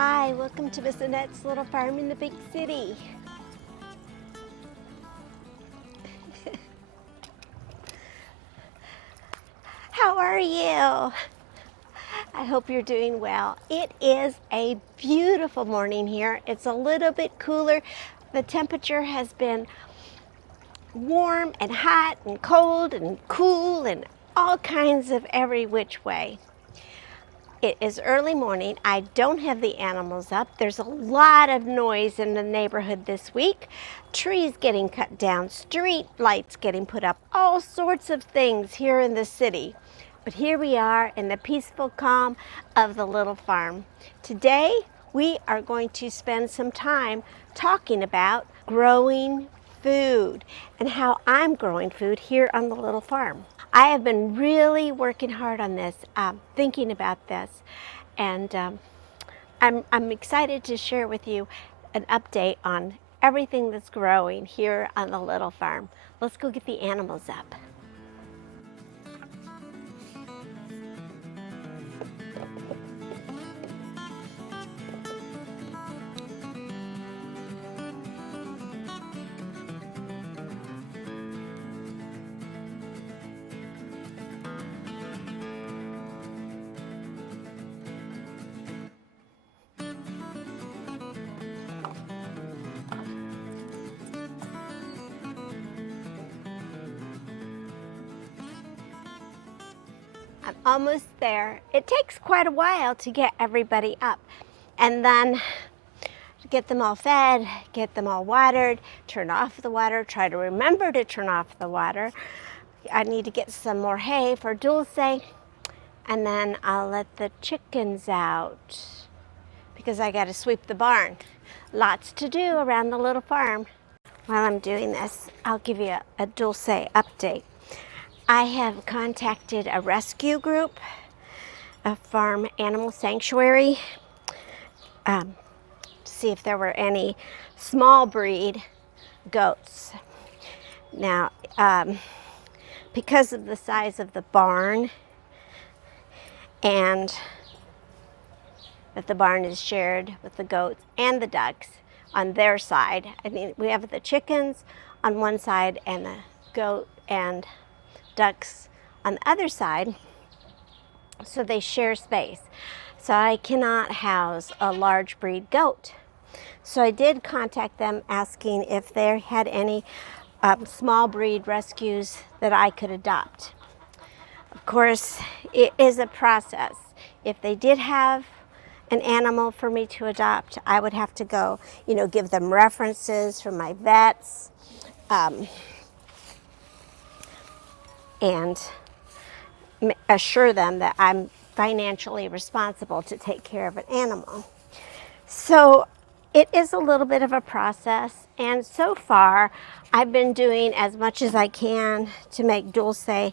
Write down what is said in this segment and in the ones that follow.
Hi, welcome to Miss Annette's Little Farm in the Big City. How are you? I hope you're doing well. It is a beautiful morning here. It's a little bit cooler. The temperature has been warm and hot and cold and cool and all kinds of every which way. It is early morning. I don't have the animals up. There's a lot of noise in the neighborhood this week. Trees getting cut down, street lights getting put up, all sorts of things here in the city. But here we are in the peaceful calm of the little farm. Today, we are going to spend some time talking about growing food and how I'm growing food here on the little farm. I have been really working hard on this, thinking about this, and I'm excited to share with you an update on everything that's growing here on the little farm. Let's go get the animals up. I'm almost there. It takes quite a while to get everybody up, and then get them all fed, get them all watered, turn off the water, try to remember to turn off the water. I need to get some more hay for Dulce, and then I'll let the chickens out because I got to sweep the barn. Lots to do around the little farm. While I'm doing this, I'll give you a Dulce update. I have contacted a rescue group, a farm animal sanctuary, to see if there were any small breed goats. Now, because of the size of the barn and that the barn is shared with the goats and the ducks on their side, I mean, we have the chickens on one side and the goat and ducks on the other side, so they share space. So I cannot house a large breed goat. So I did contact them asking if they had any small breed rescues that I could adopt. Of course, it is a process. If they did have an animal for me to adopt, I would have to go, give them references from my vets, and assure them that I'm financially responsible to take care of an animal. So it is a little bit of a process, and so far I've been doing as much as I can to make Dulce a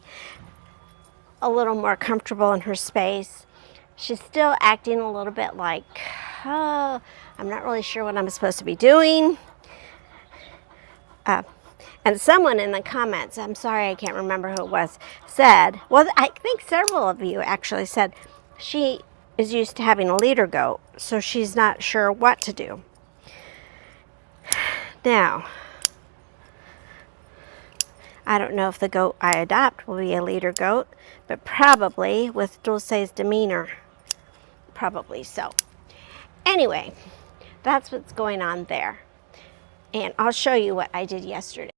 little more comfortable in her space. She's still acting a little bit like, oh, I'm not really sure what I'm supposed to be doing. And someone in the comments, I'm sorry, I can't remember who it was, said, well, I think several of you actually said, she is used to having a leader goat, so she's not sure what to do. Now, I don't know if the goat I adopt will be a leader goat, but probably with Dulce's demeanor, probably so. Anyway, that's what's going on there. And I'll show you what I did yesterday.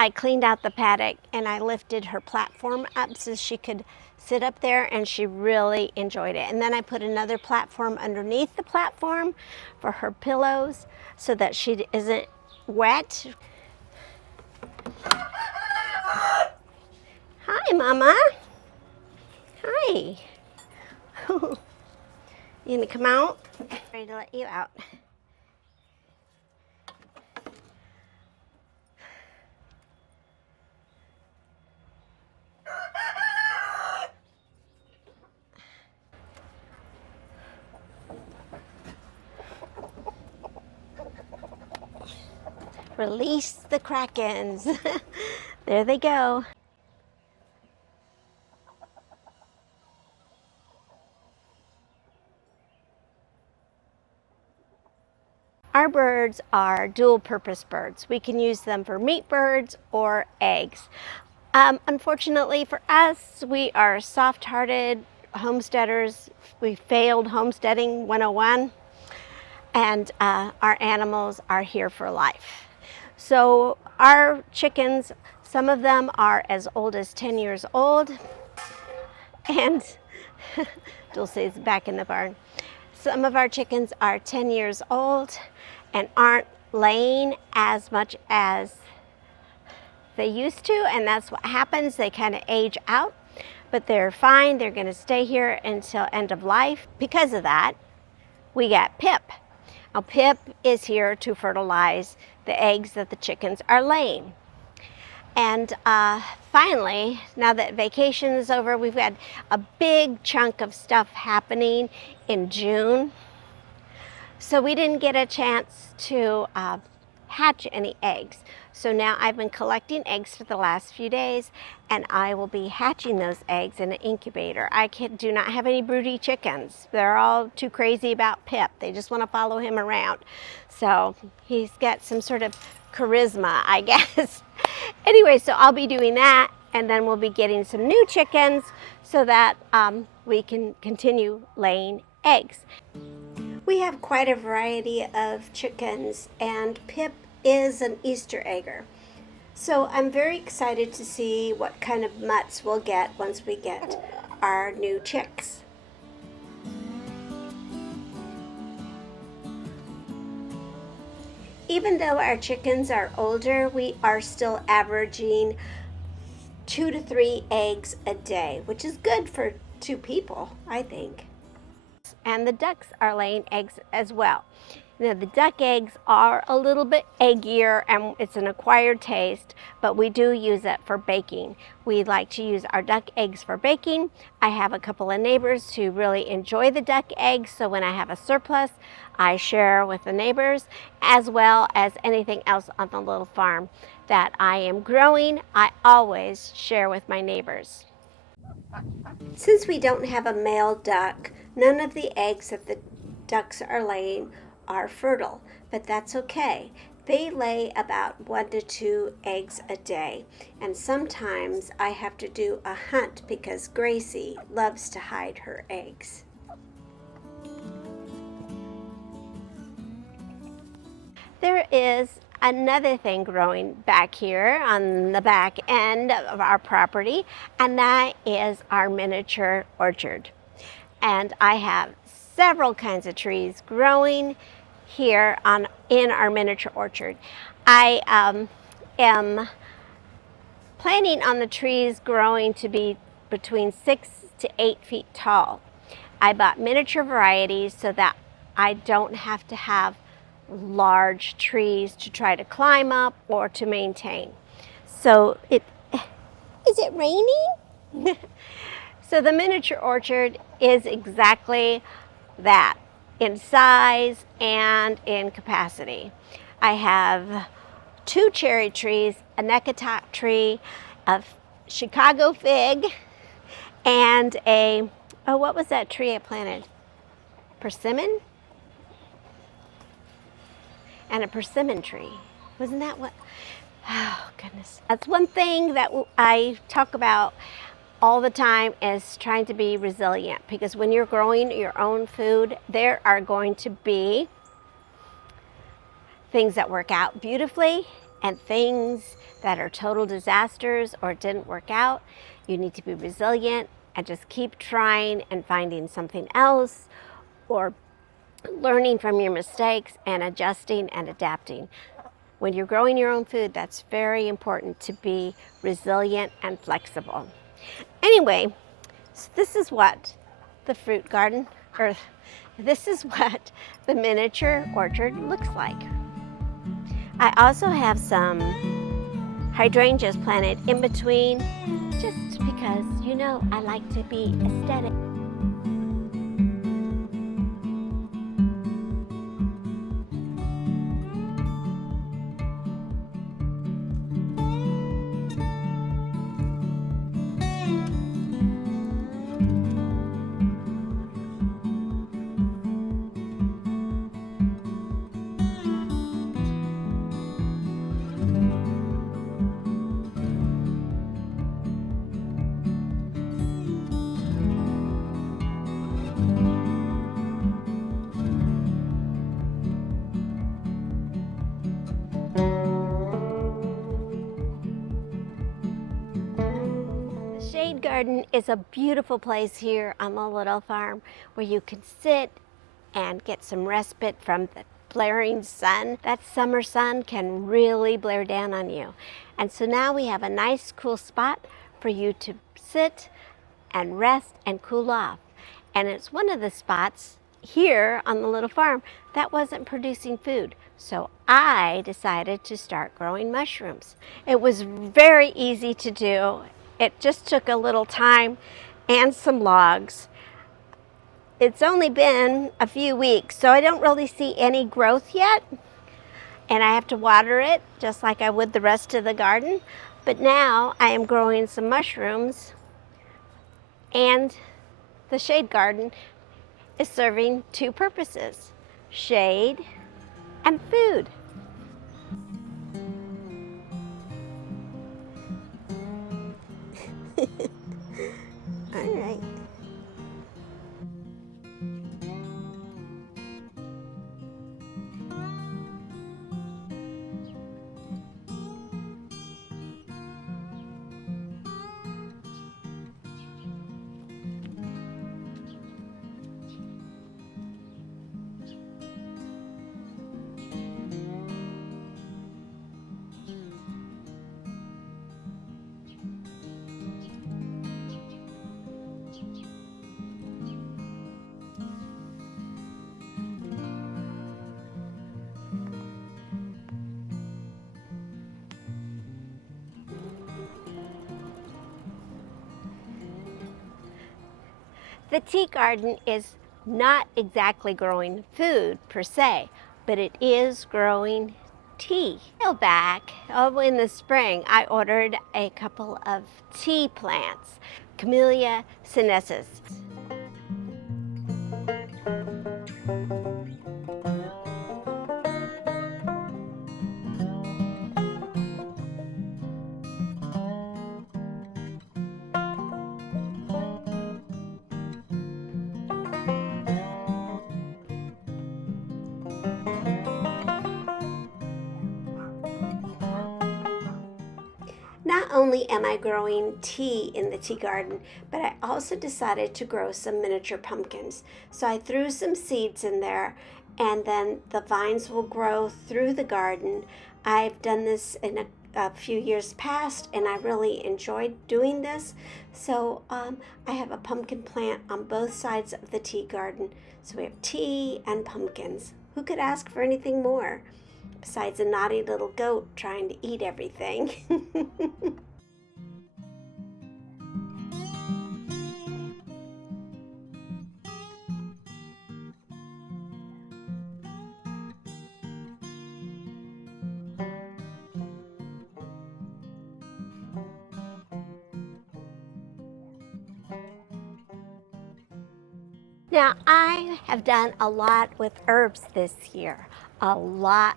I cleaned out the paddock and I lifted her platform up so she could sit up there, and she really enjoyed it. And then I put another platform underneath the platform for her pillows so that she isn't wet. Hi, Mama. Hi. You gonna come out? Ready to let you out. Release the Krakens. There they go. our birds are dual purpose birds. We can use them for meat birds or eggs. Unfortunately for us, we are soft-hearted homesteaders. We failed homesteading 101, and our animals are here for life. So our chickens, some of them are as old as 10 years old, and Dulce is back in the barn. Some of our chickens are 10 years old and aren't laying as much as they used to, and that's what happens. They kind of age out, but they're fine. They're going to stay here until end of life. Because of that, we got Pip. Now, Pip is here to fertilize the eggs that the chickens are laying. And finally, now that vacation is over, we've had a big chunk of stuff happening in June. So we didn't get a chance to hatch any eggs. So now I've been collecting eggs for the last few days, and I will be hatching those eggs in an incubator. I do not have any broody chickens. They're all too crazy about Pip. They just want to follow him around. So he's got some sort of charisma, I guess. Anyway, so I'll be doing that, and then we'll be getting some new chickens so that we can continue laying eggs. We have quite a variety of chickens, and Pip is an Easter egger. So I'm very excited to see what kind of mutts we'll get once we get our new chicks. Even though our chickens are older, we are still averaging 2 to 3 eggs a day, which is good for 2 people, I think. And the ducks are laying eggs as well. Now, the duck eggs are a little bit eggier, and it's an acquired taste, but we do use it for baking. We like to use our duck eggs for baking. I have a couple of neighbors who really enjoy the duck eggs, so when I have a surplus, I share with the neighbors, as well as anything else on the little farm that I am growing. I always share with my neighbors. Since we don't have a male duck, none of the eggs that the ducks are laying are fertile, but that's okay. They lay about 1 to 2 eggs a day, and sometimes I have to do a hunt because Gracie loves to hide her eggs. There is another thing growing back here on the back end of our property, and that is our miniature orchard. And I have several kinds of trees growing here in our miniature orchard. I am planning on the trees growing to be between 6 to 8 feet tall. I bought miniature varieties so that I don't have to have large trees to try to climb up or to maintain. So is it raining? So the miniature orchard is exactly that, in size and in capacity. I have 2 cherry trees, a necatop tree, a Chicago fig, and what was that tree I planted? Persimmon? And a persimmon tree. Wasn't that what? Oh, goodness. That's one thing that I talk about all the time, is trying to be resilient, because when you're growing your own food, there are going to be things that work out beautifully and things that are total disasters or didn't work out. You need to be resilient and just keep trying and finding something else, or learning from your mistakes and adjusting and adapting. When you're growing your own food, that's very important, to be resilient and flexible. Anyway, so this is what the fruit garden, or this is what the miniature orchard looks like. I also have some hydrangeas planted in between, just because, you know, I like to be aesthetic. garden is a beautiful place here on the little farm where you can sit and get some respite from the blaring sun. That summer sun can really blare down on you. And so now we have a nice cool spot for you to sit and rest and cool off. And it's one of the spots here on the little farm that wasn't producing food. So I decided to start growing mushrooms. It was very easy to do. It just took a little time and some logs. It's only been a few weeks, so I don't really see any growth yet. And I have to water it just like I would the rest of the garden. But now I am growing some mushrooms, and the shade garden is serving two purposes: shade and food. All right. The tea garden is not exactly growing food per se, but it is growing tea. A while back, in the spring, I ordered a couple of tea plants, Camellia sinensis. Not only am I growing tea in the tea garden, but I also decided to grow some miniature pumpkins. So I threw some seeds in there, and then the vines will grow through the garden. I've done this in a few years past, and I really enjoyed doing this. So I have a pumpkin plant on both sides of the tea garden. So we have tea and pumpkins. Who could ask for anything more? Besides a naughty little goat trying to eat everything. Now, I have done a lot with herbs this year. A lot.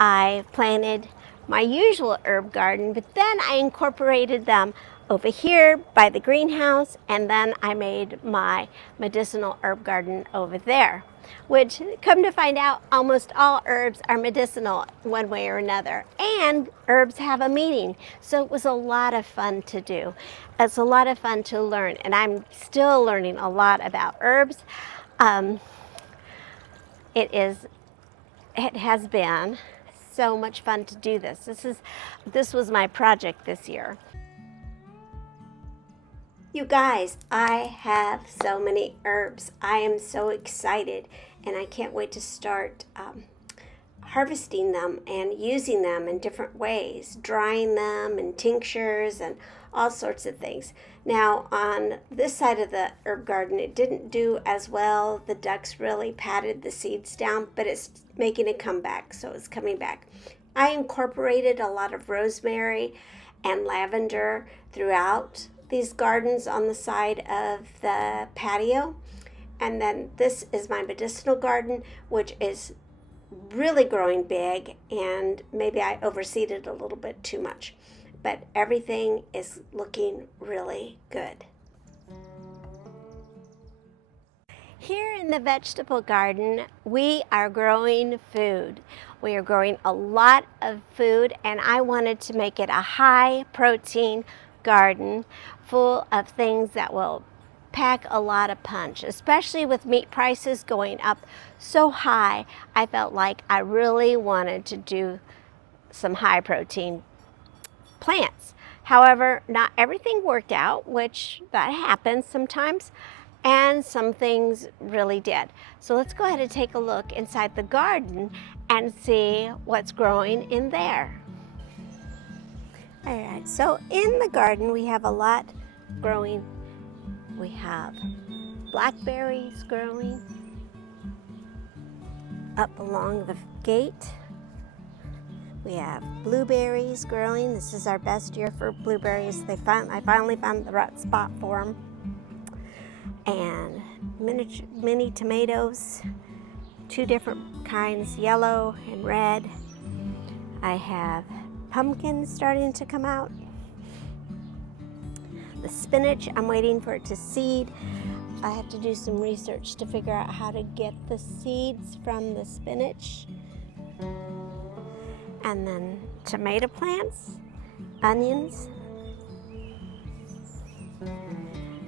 I planted my usual herb garden, but then I incorporated them over here by the greenhouse, and then I made my medicinal herb garden over there, which, come to find out, almost all herbs are medicinal one way or another, and herbs have a meaning. So it was a lot of fun to do. It's a lot of fun to learn, and I'm still learning a lot about herbs. It has been so much fun to do this. This was my project this year. You guys, I have so many herbs. I am so excited, and I can't wait to start harvesting them and using them in different ways, drying them in tinctures and all sorts of things. Now, on this side of the herb garden, it didn't do as well. The ducks really patted the seeds down, but it's making a comeback, so it's coming back. I incorporated a lot of rosemary and lavender throughout these gardens on the side of the patio. And then this is my medicinal garden, which is really growing big, and maybe I overseeded a little bit too much. But everything is looking really good. Here in the vegetable garden, we are growing food. We are growing a lot of food, and I wanted to make it a high protein, garden full of things that will pack a lot of punch, especially with meat prices going up so high. I felt like I really wanted to do some high protein plants. However, not everything worked out, which that happens sometimes, and some things really did. So let's go ahead and take a look inside the garden and see what's growing in there. All right, so in the garden we have a lot growing. We have blackberries growing up along the gate. We have blueberries growing. This is our best year for blueberries. I finally found the right spot for them. And mini tomatoes, two different kinds, yellow and red. I have pumpkins starting to come out. The spinach, I'm waiting for it to seed. I have to do some research to figure out how to get the seeds from the spinach. And then tomato plants, onions,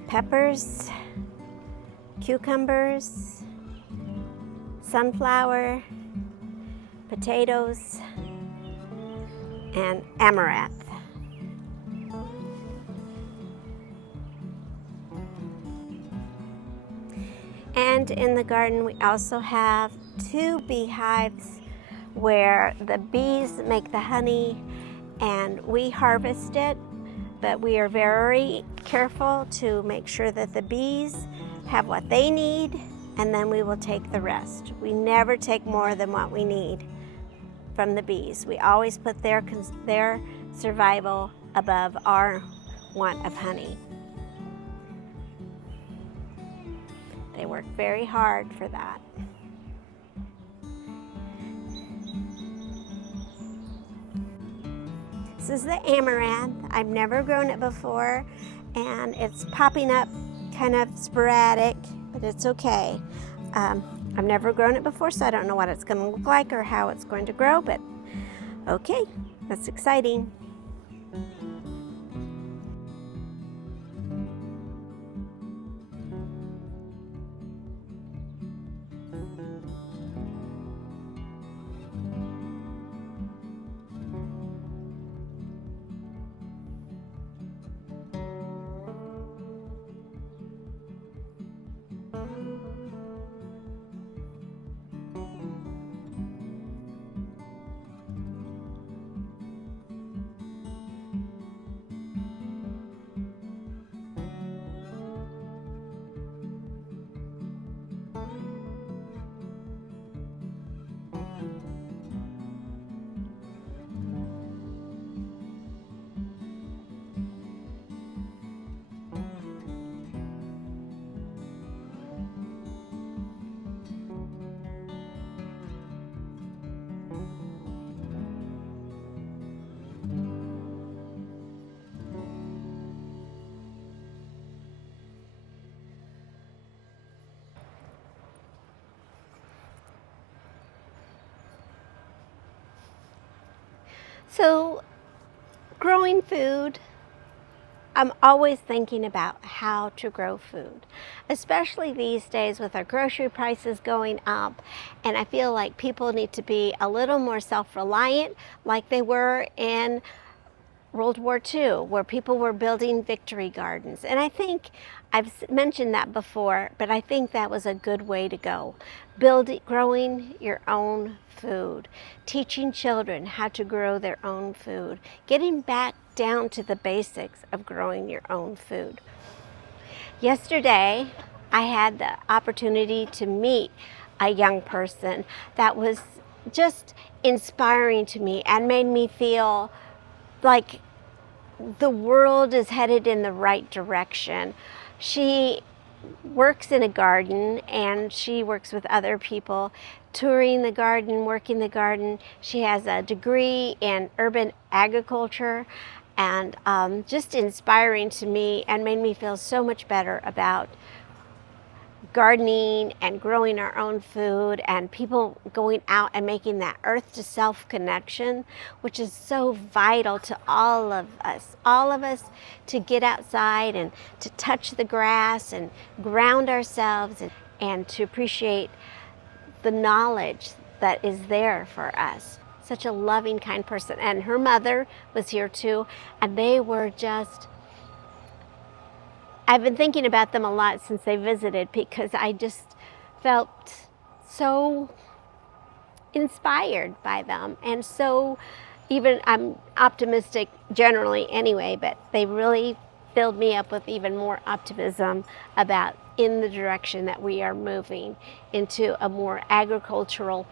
peppers, cucumbers, sunflower, potatoes, and amaranth. And in the garden we also have 2 beehives where the bees make the honey, and we harvest it, but we are very careful to make sure that the bees have what they need, and then we will take the rest. We never take more than what we need from the bees. We always put their survival above our want of honey. They work very hard for that. This is the amaranth. I've never grown it before, and it's popping up kind of sporadic, but it's okay. I've never grown it before, so I don't know what it's going to look like or how it's going to grow, but okay, that's exciting. So, growing food, I'm always thinking about how to grow food, especially these days with our grocery prices going up. And I feel like people need to be a little more self-reliant like they were in World War II, where people were building victory gardens. And I think I've mentioned that before, but I think that was a good way to go. Growing your own food, teaching children how to grow their own food, getting back down to the basics of growing your own food. Yesterday, I had the opportunity to meet a young person that was just inspiring to me and made me feel like the world is headed in the right direction. She works in a garden, and she works with other people, touring the garden, working the garden. She has a degree in urban agriculture, and just inspiring to me and made me feel so much better about gardening and growing our own food, and people going out and making that earth to self connection, which is so vital to all of us to get outside and to touch the grass and ground ourselves, and to appreciate the knowledge that is there for us. Such a loving, kind person. And her mother was here too, and they were just, I've been thinking about them a lot since they visited, because I just felt so inspired by them. And so, even I'm optimistic generally anyway, but they really filled me up with even more optimism about in the direction that we are moving into a more agricultural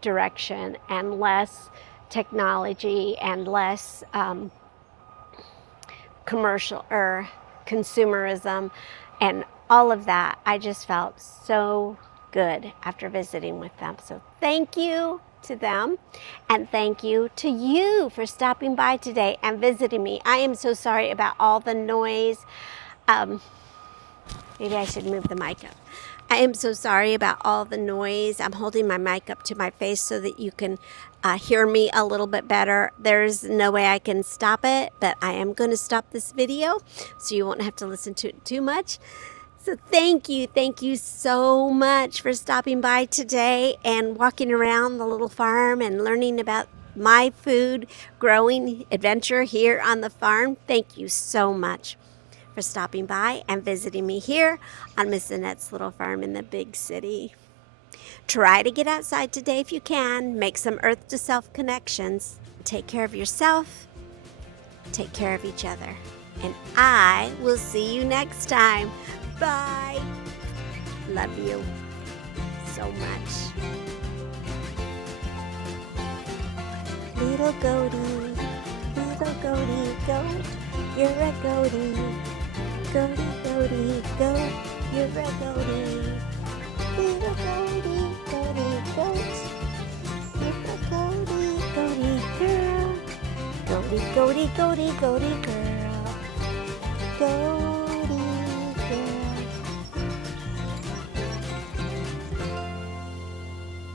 direction and less technology and less commercial or consumerism and all of that. I just felt so good after visiting with them. So thank you to them, and thank you to you for stopping by today and visiting me. I am so sorry about all the noise. Maybe I should move the mic up. I am so sorry about all the noise. I'm holding my mic up to my face so that you can hear me a little bit better. There's no way I can stop it, but I am going to stop this video so you won't have to listen to it too much. So thank you so much for stopping by today and walking around the little farm and learning about my food growing adventure here on the farm. Thank you so much for stopping by and visiting me here on Miss Annette's little farm in the big city. Try to get outside today if you can. Make some earth to self connections. Take care of yourself. Take care of each other. And I will see you next time. Bye. Love you so much. Little goatie, goat, you're a goatie. Goatie, goat, you're a goatie. Little goatie, goat, you're a goatie girl. Goatie girl. Goat.